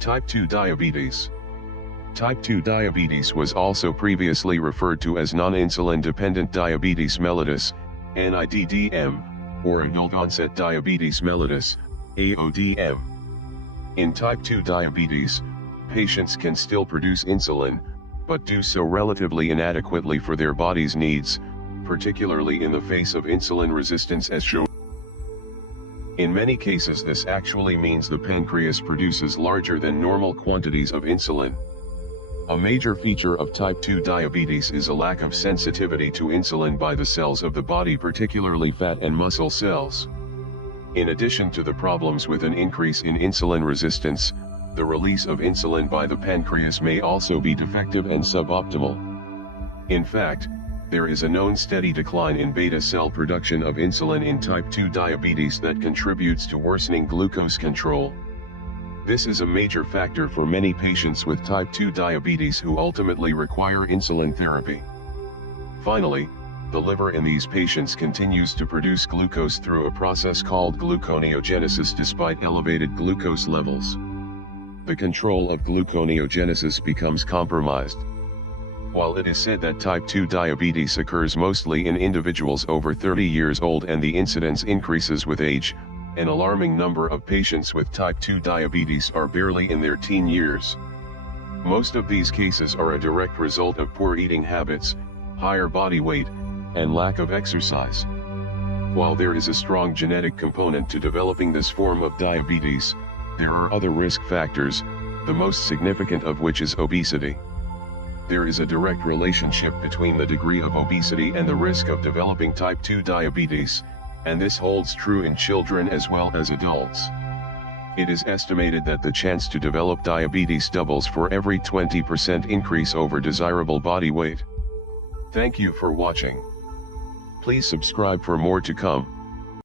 Type 2 diabetes. Type 2 diabetes was also previously referred to as non-insulin dependent diabetes mellitus, NIDDM, or adult-onset diabetes mellitus, AODM. In type 2 diabetes, patients can still produce insulin, but do so relatively inadequately for their body's needs, particularly in the face of insulin resistance as shown. In many cases this actually means the pancreas produces larger than normal quantities of insulin. A major feature of type 2 diabetes is a lack of sensitivity to insulin by the cells of the body, particularly fat and muscle cells. In addition to the problems with an increase in insulin resistance, the release of insulin by the pancreas may also be defective and suboptimal. In fact, there is a known steady decline in beta cell production of insulin in type 2 diabetes that contributes to worsening glucose control. This is a major factor for many patients with type 2 diabetes who ultimately require insulin therapy. Finally, the liver in these patients continues to produce glucose through a process called gluconeogenesis despite elevated glucose levels. The control of gluconeogenesis becomes compromised. While it is said that type 2 diabetes occurs mostly in individuals over 30 years old and the incidence increases with age, an alarming number of patients with type 2 diabetes are barely in their teen years. Most of these cases are a direct result of poor eating habits, higher body weight, and lack of exercise. While there is a strong genetic component to developing this form of diabetes, there are other risk factors, the most significant of which is obesity. There is a direct relationship between the degree of obesity and the risk of developing type 2 diabetes, and this holds true in children as well as adults. It is estimated that the chance to develop diabetes doubles for every 20% increase over desirable body weight. Thank you for watching. Please subscribe for more to come.